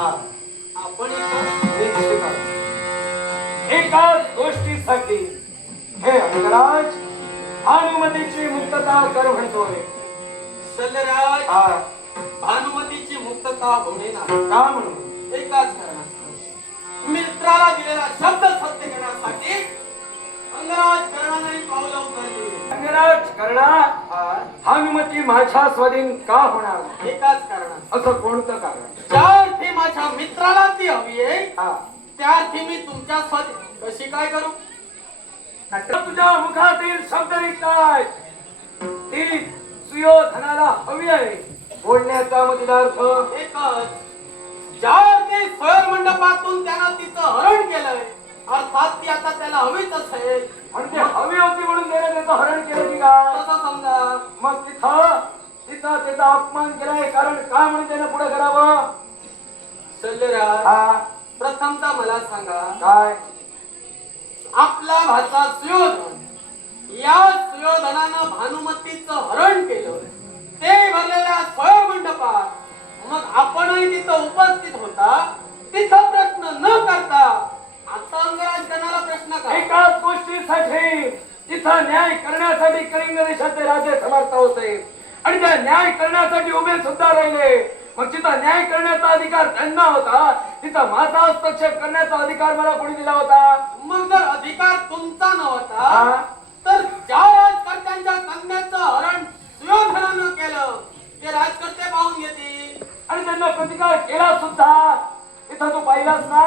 आपण एकाच गोष्टीसाठी हे अंगराज भानुमतीची मुक्तता कर म्हणतोय. शल्यराज भानुमतीची मुक्तता होणे नाही. का म्हणून? एकाच कारणास्तव मित्राला दिलेला शब्द सत्य करण्यासाठी अंगराज कर्णाने पावलं उचलली. अंगराज कर्णा भानुमती माझ्या स्वाधीन का होणार? एकाच कारणास्तव. असं कोणतं कारण? ज्या अर्थी माझ्या मित्राला ती हवी आहे त्या अर्थी मी तुमच्या स्वाधीन कशी काय करू? तुझ्या मुखातील शब्द निघताय ती सुयोधनाला हवी आहे बोलण्याचा मधील अर्थ एकच. ज्या अर्थी स्वयं मंडपातून त्यानं तिचं हरण केलंय अर्थात ती आता त्याला हवीच असेल. म्हणजे हवी होती म्हणून त्याने त्याचं हरण केलं की काय? तसं समजा. मग तिथं त्याचा अपमान केलाय कारण का म्हणून त्यानं पुढे करावं? शल्यराज प्रथमतः मला सांगा काय आपला भाचा सुयोधन या सुयोधनानं भानुमतीचं हरण केलं ते भरलेल्या स्वयं मंडपात मग आपणही तिथं उपस्थित होता तिथं प्रश्न न करता आता अंगराज करणारा प्रश्न का? एकाच गोष्टीसाठी तिथं न्याय करण्यासाठी कलिंग देशाचे राजे समर्थ होते आणि त्या न्याय करण्यासाठी उभे सुद्धा राहिले. मग तिथं न्याय करण्याचा अधिकार त्यांना होता तिथं माझा हस्तक्षेप करण्याचा अधिकार मला कोणी दिला होता? मग जर अधिकार तुमचा नव्हता तर ज्या राजकर्त्यांच्या कन्याचं हरण सुयोधनानं केलं ते राजकर्ते पाहून घेतील आणि त्यांना प्रतिकार केला सुद्धा. इथं तू पाहिलास ना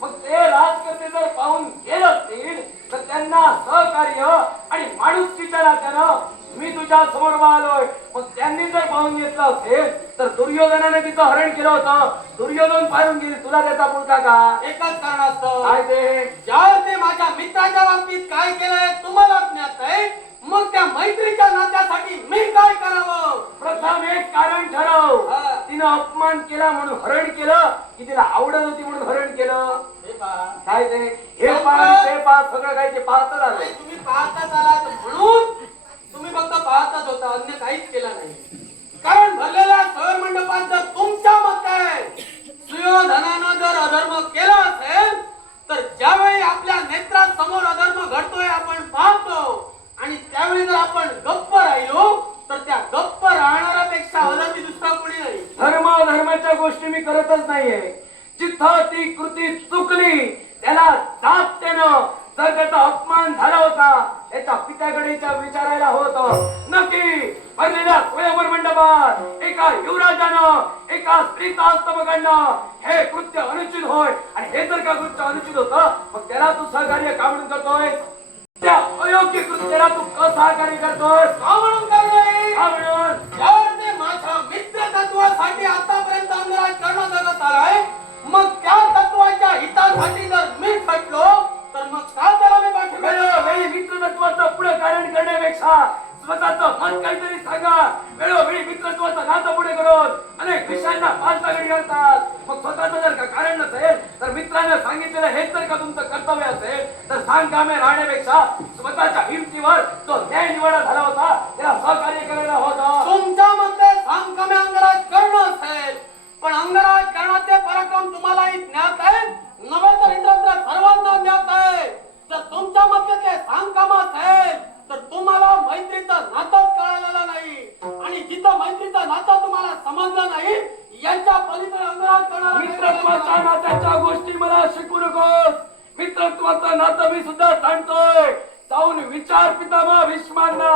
मग ते राजकर्ते जर पाहून गेले असतील तर त्यांना सहकार्य आणि माणुसकीच्या नात्यानं मी तुझ्या समोर आलोय मग त्यांनी जर पाहून घेतलं असेल तर दुर्योधनाने तिचं हरण केलं होतं. दुर्योधन पाहून गेली तुला त्याचा पुळका का? एकाच कारणास्तव. काय ते? ज्या ते माझ्या मित्राच्या बाबतीत काय केलंय तुम्हाला ज्ञात आहे मग त्या मैत्रीच्या नात्यासाठी मी काय करावं? प्रथम एक कारण ठरव. तिनं अपमान केला म्हणून हरण केलं की तिला आवडत होती म्हणून हरण केलं? काय ते? हे पहा सगळं काही ते पाहत आलं. तुम्ही पाहतच आलात म्हणून तुम्ही फक्त पाहतच होता अन्य काहीच केलं नाही. कारण भरलेल्या स्वयं मंडपात जर तुमच्या मते सुयोधनानं जर अधर्म केला असेल तर ज्यावेळी आपल्या नेत्रासमोर अधर्म घडतोय आपण पाहतो आणि त्यावेळी जर आपण गप्प राहिलो तर त्या गप्प राहणाऱ्यापेक्षा अधर्मी दुसरा कोणी नाही. धर्माच्या गोष्टी मी करतच नाहीये. जिथं ती कृती चुकली त्याला जातीनं जर त्याचा अपमान झाला होता त्याच्या पित्याकडे विचारायला होतं नक्की भरलेल्या स्वयंवर मंडपात एका युवराजानं एका स्त्रीचा हस्त पकडणं हे कृत्य अनुचित होय आणि हे जर का कृत्य अनुचित होतं मग त्याला तू सहकार्य का म्हणून करतोय? त्या अयोग्य कृत्याला तू सहकार्य करतोय का म्हणून करतोय? का म्हणून? ज्यावेळी माझ्या मित्र तत्वासाठी आतापर्यंत अंगराज करणं जगत आलाय मग त्या तत्वाच्या हितासाठी जर मी खटलो तर मग का त्याला मी वेळोवेळी मित्रत्वाचं पुढे कारण करण्यापेक्षा स्वतःचं मत काहीतरी सांगा. वेळोवेळी मित्रत्वाचं नातं पुढे करून अनेक विषयांना पालतागडी करतात. मग स्वतःचं जर का कारण नसेल तर मित्रांना सांगितलेलं हेच जर का तुमचं कर्तव्य असेल तर सांगकामे राहण्यापेक्षा स्वतःच्या हिमतीवर जो न्याय निवडा झाला होता त्याला सहकार्य करायला होतं. तुमच्या मते सांगकामे अंगराज करणं असेल पण अंगराज करण्याचे पराक्रम तुम्हालाही ज्ञात आहे नव्हे तर इतरत्र सर्वांना ज्ञात आहे. जर तुमच्या मते ते सांगकाम असेल तर तुम्हाला मैत्रीचं नातंच कळालेलं नाही आणि जिथं मैत्रीचं नातं तुम्हाला समजलं नाही यांच्या पलीकडे अंगराज करणार. मित्रत्वाच्या नात्याच्या गोष्टी मला शिकू नकोस. मित्रत्वाचं नातं मी सुद्धा जाणतोय. जाऊन विचार पितामह भीष्मांना.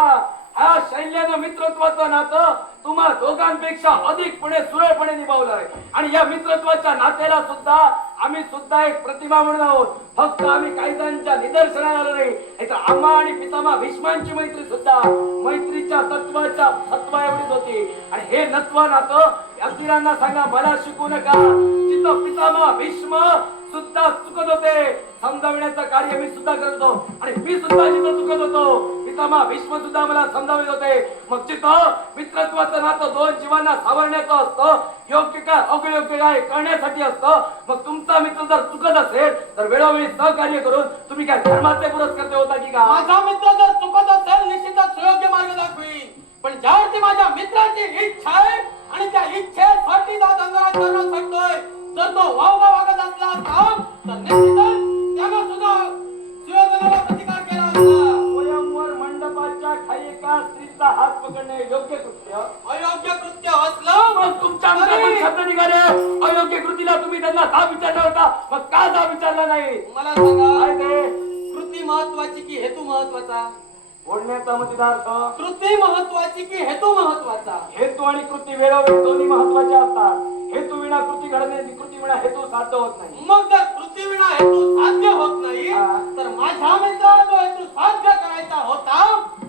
हा शैल्यानं मित्रत्वाचं नातं तुम्हा दोघांपेक्षा अधिकपणे सुरळपणे निभावलंय आणि या मित्रत्वाच्या नात्याला सुद्धा आम्ही सुद्धा एक प्रतिमा म्हणून आहोत. फक्त आम्ही कायद्यांच्या निदर्शनाला आलो नाही तर आम्हा आणि पितामह भीष्मांची मैत्री सुद्धा मैत्रीच्या तत्वाच्या सत्वा एवढीच होती आणि हे नत्व नातं यात्रीरांना सांगा मला शिकू नका. जिथं पितामह भीष्म सुद्धा चुकत होते समजावण्याचं कार्य मी सुद्धा करत होतो आणि मी सुद्धा जिथं चुकत होतो पितामह भीष्म सुद्धा मला समजावत होते. मग जिथं मित्रत्वाचं नातं दोन जीवांना सावरण्याचं असतं योग्य काय अयोग्य काय करण्यासाठी असतं. मग तुमचा मित्र जर चुकत असेल तर वेळोवेळी सहकार्य करून तुम्ही काय धर्माचे पुरस्कार होता की का? माझा मित्र जर चुकत असेल निश्चितच सुयोग्य मार्ग दाखवीन पण ज्यावरती माझ्या मित्राची इच्छा आहे आणि त्या इच्छेसाठी अंगराज करणं सांगतोय जर तो शब्द निघाले अयोग्य कृतीला तुम्ही त्यांना जाब विचारला होता, मग का जाब विचारला नाही? मला सांगा, काय ते कृती महत्वाची की हेतू महत्वाचा? बोलण्याचा मतदार्थ कृती महत्वाची की हेतू महत्वाचा? हेतू आणि कृती वेळोवेळी दोन्ही महत्वाचे असतात. हेतू विना कृती घडणे, कृती विना हेतू साध्य होत नाही. मग जर कृती विना हेतू साध्य होत नाही हा. तर माझ्या मित्राला जो हेतू साध्य करायचा होता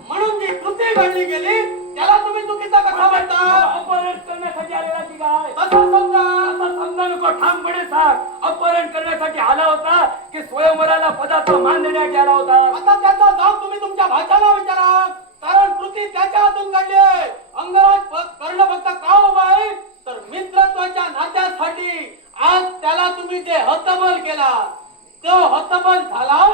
म्हणून जी कृती घडली गेली त्याला तुम्ही चुकीचा कसा म्हणता? अपहरण करण्यासाठी आलेला की काय? तसं समजा. आता समजा नको, ठामपणे सांग. अपहरण करण्यासाठी आला होता की स्वयंवराला पदाचा मान देण्यासाठी आला होता? आता त्याचा जाब तुम्ही तुमच्या भाच्याला विचारा, कारण कृती त्याच्या हातून घडली आहे. अंगराज कर्ण फक्त का उभा आहे तर मित्रत्वाच्या नात्यासाठी. आज त्याला तुम्ही जे हतबल केला तो हतबल झाला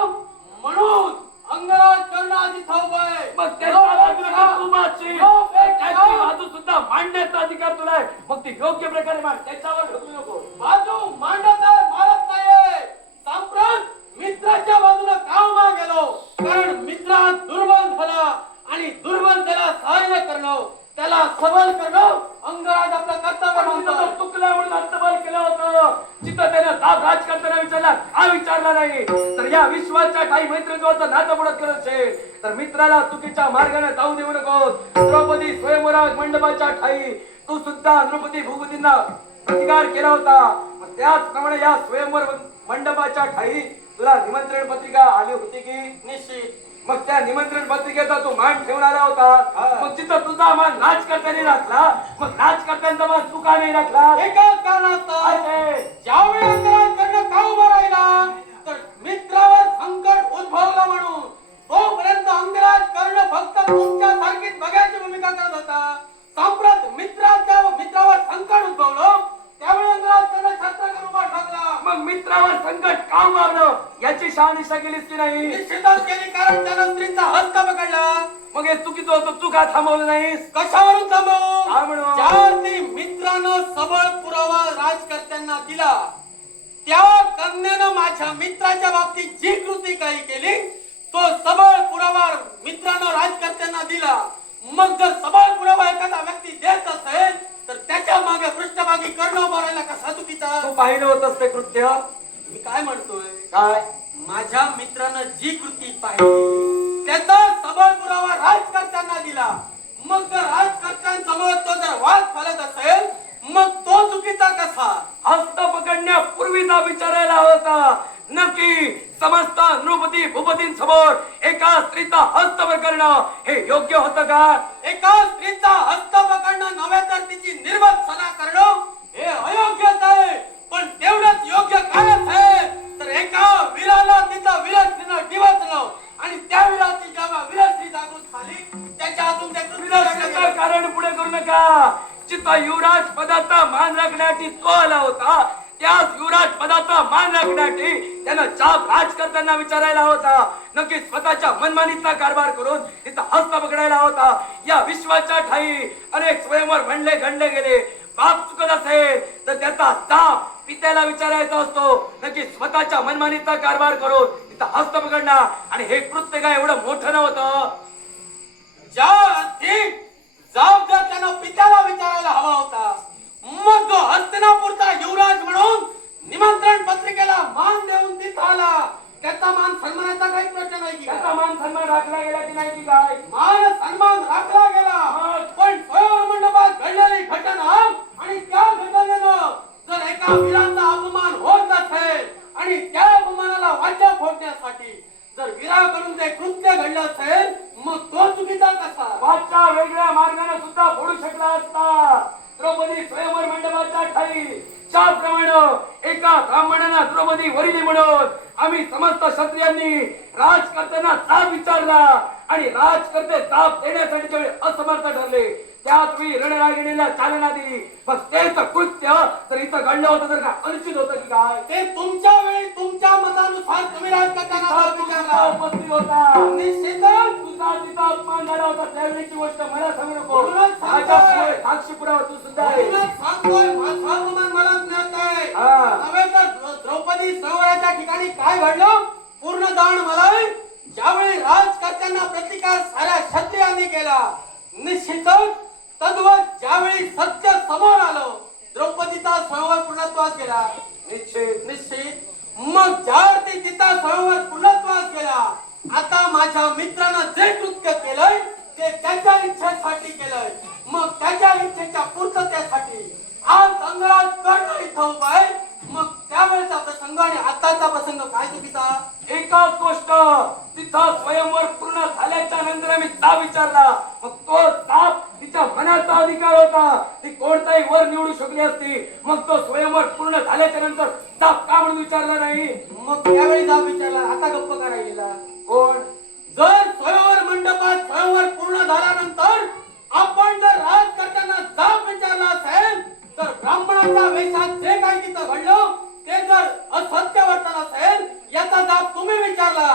म्हणून अंगराज कर्ण आज इथं उभा आहे. मग त्याच्या बाजूला तू मागशील. त्याची बाजू सुद्धा मांडण्याचा अधिकार तुला आहे. मग ती योग्य प्रकारे मांड, त्याच्यावर ढकलू नको. बाजू मांडत आहे, मारत नाहीये. सांप्रत मित्राच्या बाजूला का उभा गेलो? कारण मित्र दुर्बल झाला आणि दुर्बलतेला सहाय्य करणं, त्याला सबल करणं अंगराज आपलं कर्तव्य म्हणतो. चुकला म्हणून हस्तबल केलं होतं. जिथं त्यानं जाब राज करताना विचारला, हा विचारला नाही. तर या विश्वाच्या काही मैत्रित्वाचं नातं बुडत करत असेल तर मित्राला चुकीच्या मार्गाने जाऊ देऊ नको. द्रौपदी स्वयंवरा मंडपाच्या ठाई तू सुद्धा द्रौपदी भूपतींना प्रतिकार केला होता. मग त्याचप्रमाणे या स्वयंवर मंडपाच्या ठाई तुला निमंत्रण पत्रिका आली होती की? निश्चित. मग त्या निमंत्रण पत्रिकेचा तू मान ठेवून आला होता. मग तिथं तुझा मान राजकर्त्याने राखला, मग राजकर्त्यांचा मान तू का नाही राखला? एकाच कारणास्तव ज्यावेळी अंगराज कर्ण का उभा राहिला तर मित्रावर संकट उद्भवलं म्हणून. तोपर्यंत अंगराज कर्ण फक्त तुमच्या सारखीच बघायची भूमिका करत होता. सांप्रत मित्रावर संकट उद्भवलं त्यावेळी अंगराज कर्ण शस्त्र उभा ठाकला. मग मित्रावर संकट का मारलं याची शहानिशा केलीस की नाही? निश्चितच केली, कारण त्यानं स्त्रीचा हस्त पकडला. मग हे चुकीचं होतं, तू का थांबवलं नाहीस? कशावरून थांबवू? का म्हणून? ज्यावरती मित्रानं सबळ पुरावा राजकर्त्यांना दिला त्या कन्यानं माझ्या मित्राच्या बाबतीत जी कृती काही केली तो सबळ पुरावा मित्रानं राजकर्त्यांना दिला. मग जर सबळ पुरावा एखादा व्यक्ती देत असेल तर त्याच्या मागे पृष्ठभागी कर्ण मारायला कसा चुकीचा? तू पाहिलं होतंस ते कृत्य? मी काय म्हणतोय, काय? माझ्या मित्रानं जी कृती पाहिली त्याचा सबळ पुरावा राजकर्त्यांना दिला. मग जर राजकर्त्यांसमोर तो जर वाद चालत असेल मग तो चुकीचा कसा? हस्त पकडण्यापूर्वीचा विचारायला होता नक्की समस्त नृपती भूपतींसमोर एका स्त्रीचा हस्त पकडणं हे योग्य होतं का? एका स्त्रीचा हस्त पकडणं नव्हे तर तिची निर्वसना करणं हे अयोग्यच आहे. पण तेवढंच योग्य काय आहे तर एका वीराला तिचा वीर स्त्रीनं डिवचलं आणि त्या वीराची जेव्हा वीर स्त्री जागृत झाली त्याच्या हातून ते कृत्य कारण पुढे करू नका. जिथं युवराज पदाचा मान राखण्यासाठी तो आला होता त्याच युवराज पदाचा मान राखण्यासाठी त्यानं जाब राजकर्त्यांना विचारायला होता. नक्की स्वतःच्या मनमानीचा कारभार करून तिथं हस्त पकडायला होता. या विश्वाच्या ठाई अनेक स्वयंवर म्हणले घडले गेले. बाप चुकत असेल तर त्याचा जाब पित्याला विचारायचा असतो. नक्की स्वतःच्या मनमानीचा कारभार करून तिथं हस्त पकडणार आणि हे कृत्य काय एवढं मोठं नव्हतं. ज्या अर्थी जाब जर त्यानं पित्याला विचारायला हवा होता मग जो हस्तिनापूरचा युवराज म्हणून निमंत्रण पत्रिकेला मान देऊन तिथं आला त्याचा मान सन्मानाचा काही प्रश्न नाही की? त्याचा मान सन्मान राखला गेला की नाही की काय? मान सन्मान राखला गेला. पण स्वयंवर मंडपात घडलेली घटना आणि त्या घटनेनं जर एका वीराचा अपमान होत असेल आणि त्या अपमानाला वाचा फोडण्यासाठी जर वीराकडून ते कृत्य घडलं असेल मग तो चुकीचा कसा? वाचा वेगळ्या मार्गाने सुद्धा फोडू शकला असता. द्रौपदी स्वयंवर मंडपाच्या ठाई त्याप्रमाणे एका ब्राह्मणाला द्रौपदी वरिली म्हणून आम्ही समस्त क्षत्रियांनी राजकर्त्यांना जाब विचारला आणि राजकर्ते जाब देण्यासाठी जेवढे असमर्थ ठरले त्याचवेळी रणरागिणीला चालना दिली. मग तेच कृत्य तर इथं घडलं होतं तर काय अनुचित होतं की काय? ते तुमच्या वेळी तुमच्या मतानुसार तुम्ही राजकर्त्यांना जाब विचारला. उपस्थित होता. निश्चितच तुझा तिचा अपमान झाला होता त्यावेळीची गोष्ट मला सांगू नको. म्हणूनच सांगतोय. माझ्यापुढे साक्षी पुरावा तू सुद्धा आहे. म्हणूनच सांगतोय माझा अपमान मला ज्ञात आहे. हा. नव्हे तर द्रौपदी सरोवराच्या ठिकाणी काय घडलं पूर्ण जाण मला आहे. ज्यावेळी राजकर्त्यांना प्रतिकार साऱ्या क्षत्रियांनी केला निश्चितच तद्वत ज्यावेळी सत्य समोर आलं द्रौपदी पूर्णत्वास गेला? निश्चित निश्चित. मग ज्यावरती तिचा स्वयंवर पूर्णत्वास गेला, आता माझ्या मित्रानं जे कृत्य केलंय ते त्याच्या इच्छेसाठी केलंय. मग त्याच्या इच्छेच्या पूर्ततेसाठी आज अंगराज कर्ण इथं उभा आहे. मग त्यावेळेचा प्रसंग आणि आताचा प्रसंग काय चुकीचा? एकाच गोष्ट, तिचा स्वयंवर पूर्ण झाल्याच्या नंतर मी ताप विचारला. मग तो ताप तिच्या मनाचा अधिकार होता. ती कोणताही वर निवडू शकली असती. मग तो स्वयंवर पूर्ण झाल्याच्या नंतर ताप का म्हणून विचारला नाही? मग त्यावेळी जाब विचारला, आता गप्प करायला गेला. कोण? जर स्वयंवर मंडपात स्वयंवर पूर्ण झाल्यानंतर आपण जर राज करताना जाब विचारला असेल, तर ब्राह्मणाच्या वेशात जे काही तिथं घडलं ते जर असत्य वर्तन असेल, याचा जाब तुम्ही विचारला.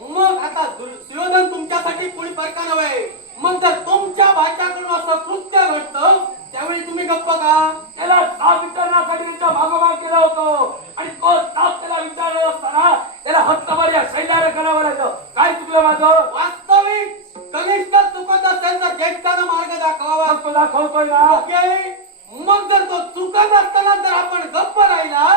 मग आता सुयोधन तुमच्यासाठी कोणी परका नव्हे. मग जर तुमच्या भाच्याकडून असं कृत्य घडतं, त्यावेळी तुम्ही गप्प का? त्याला ताप विचारण्यासाठी त्यांचा मागोमाग केला होतो. आणि तो ताप त्याला विचारला असताना त्याला हक्कभर या शैल्याला करावं लागलं. काय चुकलं माझं? वास्तविक कनिष्ठ चुकत असेल तर ज्येष्ठानं मार्ग दाखवावा. मग तो दाखवतोय ना. ओके. मग जर तो चुकत असताना जर आपण गप्प राहिला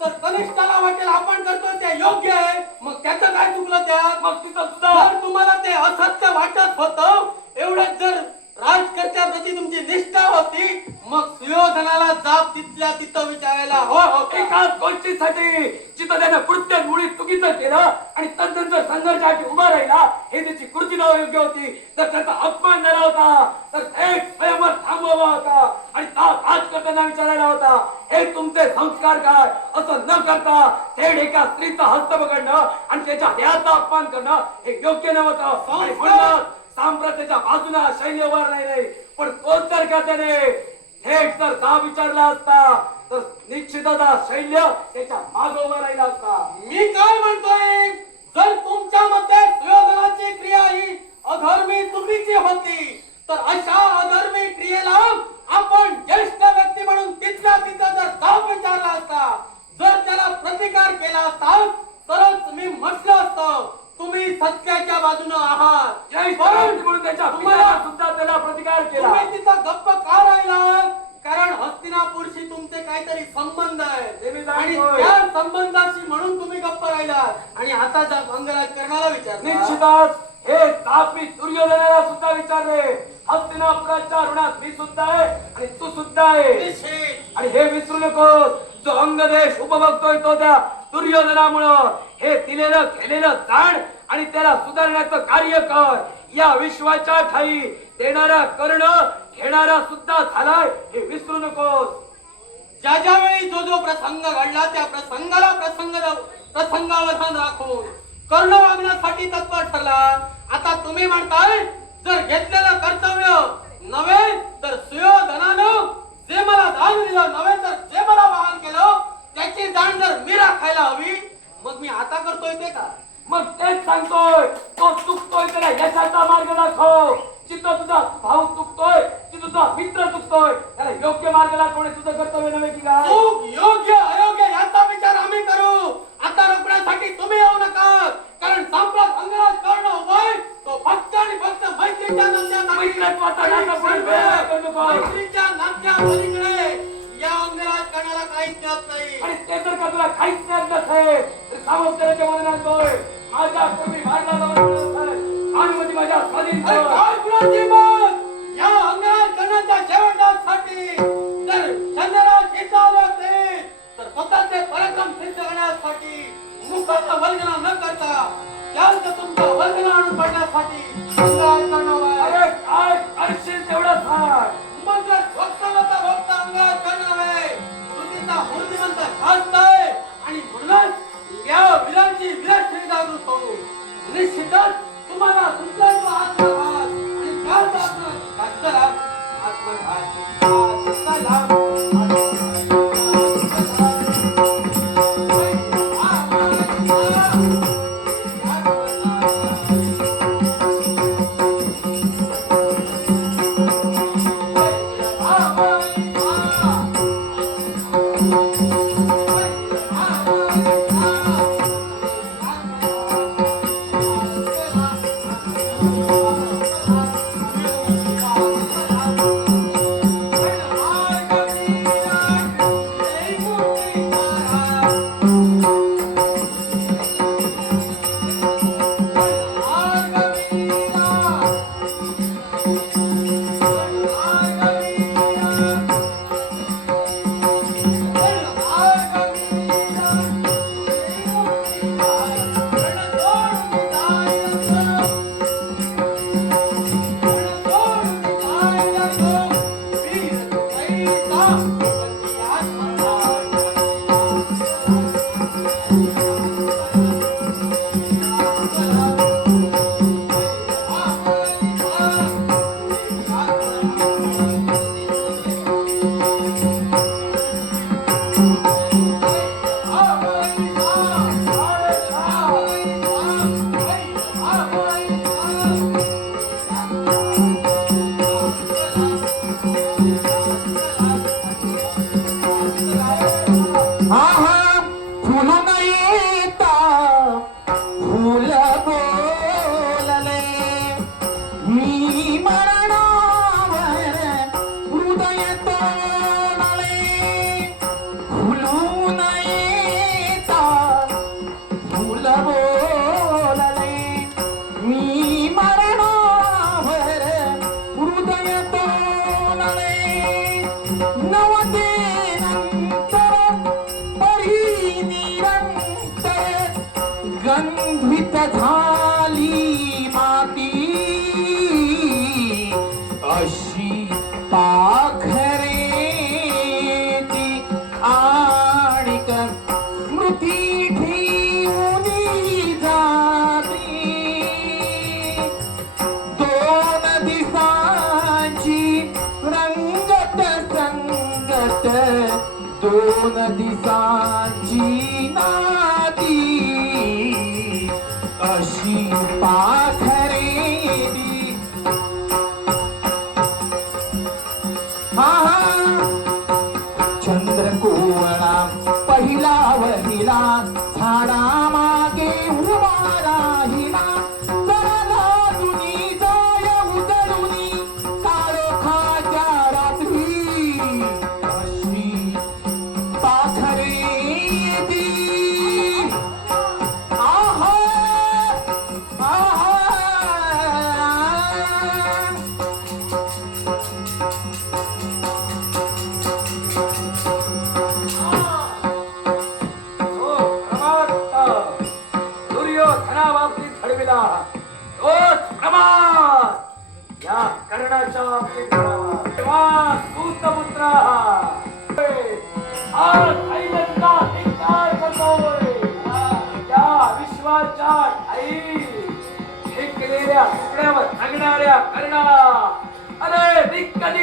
तर कनिष्ठाला वाटेल आपण करतोय ते योग्य आहे. मग त्याचं काय चुकलं त्यात? मग तिथं सुद्धा जर तुम्हाला ते असत्य वाटत होतं, एवढंच जर राजकर्त्याप्रती तुमची निष्ठा होती, मग सुयोधनाला जाब तिथल्या तिथं विचारायला हवा होता. एकाच गोष्टीसाठी जिथं त्यानं कृत्य मुळी चुकीचं केलं आणि तद्नंतर संघर्षासाठी उभा राहिला, हे त्याची कृती योग्य होती. तर त्याचा अपमान झाला होता, तर थेट स्वयंवर थांबवावा होता आणि राजकर्त्यांना विचारायला होता, हे तुमचे संस्कार काय? असं न करता थेट एका स्त्रीचा हस्त पकडणं आणि त्याच्या देहाचा अपमान करणं हे योग्य नव्हतं. आणि म्हणूनच साम्राज्याच्या बाजूला शैल्य उभार नाही. पण तो जर का त्याने थेट जर का विचारला असता तर निश्चितच शैल्य त्याच्या मागे उभा राहिला असता. मी काय म्हणतोय, जर तुमच्या मते सुयोधनाची क्रिया ही अधर्मी चुकीची होती, तर अशा अधर्मी क्रियेला आपण ज्येष्ठ व्यक्ती म्हणून तिथल्या तिथं जर जाब विचारला असता, जर त्याला प्रतिकार केला असता, तरच मी म्हटलं असतं तुम्ही सत्याच्या बाजूने आहात. ज्येष्ठ व्यक्ती म्हणून त्याच्या पित्याला सुद्धा त्याला प्रतिकार केला. तुम्ही तिथं गप्प का राहिला? कारण हस्तिनापूरशी तुमचे काहीतरी संबंध ते आहेत मी आणि जाणतोय. त्या संबंधाशी म्हणून तुम्ही गप्प राहिलात आणि आता अंगराज कर्णाला विचार. निश्चितच हे ताप मी दुर्योधनाला सुद्धा विचारले. हस्तिनापुराच्या ऋणात मी सुद्धा आहे आणि तू सुद्धा आहे. आणि हे विसरू नकोस, जो अंगदेश उपभोगतोय तो त्या दुर्योधनामुळं. हे दिलेलं केलेलं जाण आणि त्याला सुधारण्याचं कार्य कर. या विश्वाच्या ठाई देणारा कर्ण घेणारा सुद्धा झालाय, हे विसरू नकोस. ज्या ज्या वेळी जो जो प्रसंग घडला त्या प्रसंगाला प्रसंगावधान राखून कर्ण वागण्यासाठी तत्पर ठरला. आता तुम्ही म्हणताय, जर घेतलेलं कर्तव्य नव्हे तर सुयोधनानं जे मला दान दिलं, नव्हे तर जे मला वाहन केलं त्याची जाण जर मी राखायला हवी, मग मी आता करतोय ते का? मग तेच सांगतोय, तो चुकतोय त्याला यशाचा मार्ग दाखव. जिथं तुझा भाऊ चुकतोय, जिथं तुझा मित्र चुकतोय, त्याला योग्य मार्ग दाखवणे तुझं कर्तव्य नव्हे की काय? चूक योग्य अयोग्य याचा विचार आम्ही करू. आता रोखण्यासाठी तुम्ही येऊ नका. कारण सम्राट अंगराज कर्ण उभय तो फक्त आणि फक्त मैत्रीच्या नात्यासाठी, मित्रत्वाचा नातं पुढे करू नको. मैत्रीच्या नात्या पलीकडे या अंगराज कर्णाला काहीच ज्ञात नाही. आणि ते जर का तुला काहीच ज्ञात नसेल तर सामर्थ्याच्या मनात आणतोय. माझ्या पूर्वी मारला जाऊन अनुमती माझ्या स्वाधीन अरे कर. काय कुणाची मत? या अंगराज कर्णाच्या शेवटासाठी जर चंद्रराज इथं आले असते, तर स्वतःचे पराक्रम सिद्ध करण्यासाठी मुखाचा वल्गना न करता जास्त तुमचा वल्गना आणून पडण्यासाठी अंगराज कर्ण उभा आहे. अरे काय करशील तेवढं सांग. मग जर वक्तव्याचा वक्ता अंगराज कर्ण आहे, कृतीचा मूर्तिमंत खास आहे आणि म्हणूनच या विरांची विराट जागृत होऊ. निश्चितच तुम्हाला दुसऱ्याचा आत्मघात आणि त्याचा आत्मघात आहा फुलून येता फुल बोलले मी मरणावर हृदय तोडले फुलून येता फुल बोलले मी मरणावर हृदय तोडले नवते गंधित झाली माती अशी पाखरे ती आणिक स्मृती ठेवली जाती दोन दिसांची रंगत संगत दोन दिसांची नाती अशी पाखरे चंद्रकोणा पहिला वहिला झाडा मागे उभा राहिला चला दुनी जाय उजळुनी काळोखाच्या रात्री अशी पाखरे या कर्णाच्या बाबतीत तेव्हा सूतपुत्रा आज ऐलंदा धिक्कार करतोय या विश्वाच्या आई शिकलेल्या तुकड्यावर जगणाऱ्या कर्णा अरे धिक्कार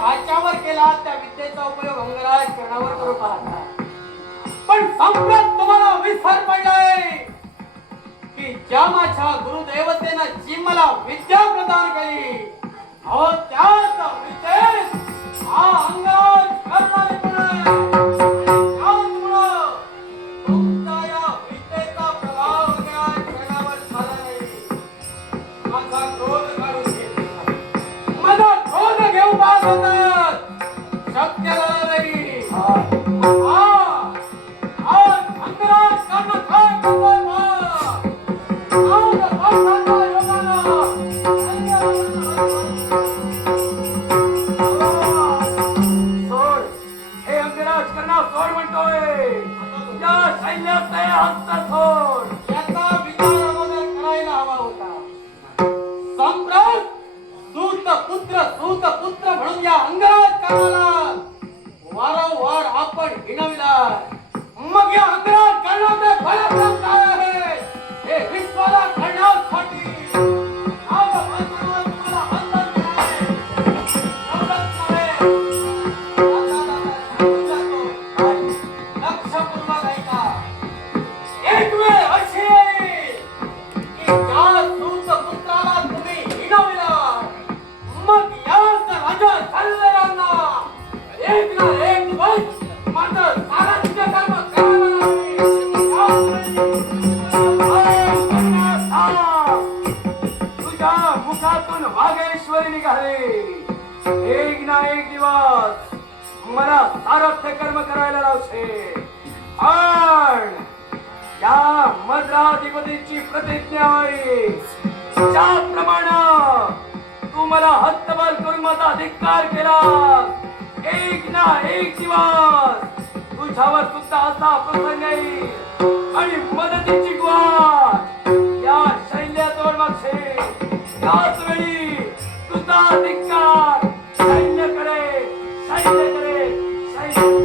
भाच्यावर केला त्या विद्येचा उपयोग अंगराज कर्णावर करू पाहता पण संप्रत तुम्हाला विसर पडलाय की ज्या माझ्या गुरुदेवतेनं जी मला विद्या प्रदान केली अहो त्याच विद्येत हा अंगराज कर्णाने तुमच्या या विद्येचा प्रभाव अंगराज कर्णावर झाला नाही माझा क्रोध काढून घेतला माझा क्रोध घेऊ पाहत शक्य झालं नाही अंगराज कर्ण काय करतोय सोड हे अंगराज कर्णा सोड म्हणतोय या सैन्याचे हस्त सोड याचा विचार अगोदर करायला हवा होता सम्राट सूत पुत्र म्हणून या अंगराज कर्णाला वारंवार आपण हिणविला मग या अंगराज कर्णाचे पराक्रम काय आहे हे विश्वाला कळण्यासाठी आज पंचांवर तुम्हाला वंदन आहे एवढंच नव्हे लक्षपूर्वक ऐका एक वेळ अशी येईल की ज्या सूत पुत्राला तुम्ही हिणविला मग याच राजा चाललेल्यांना एक ना एक दिवस मात्र सारांचे कर्म करायला तुझ्या मुखातून वागेश्वरी निघाले एक ना एक दिवस मला सारथ्य कर्म करायला लावशे पण या मद्राधिपतीची प्रतिज्ञा आहे ज्याप्रमाणे तू मला हत्तबल करून माझा धिक्कार केला, एक ना एक दिवस तुझ्यावर सुद्धा असा प्रसंग येईल आणि मदतीची ग्वाट या सैन्याजवळ मागશે. त्याच वेळी तुझा धिक्कार सैन्याकडे सैन्याकडे सैन्याकडे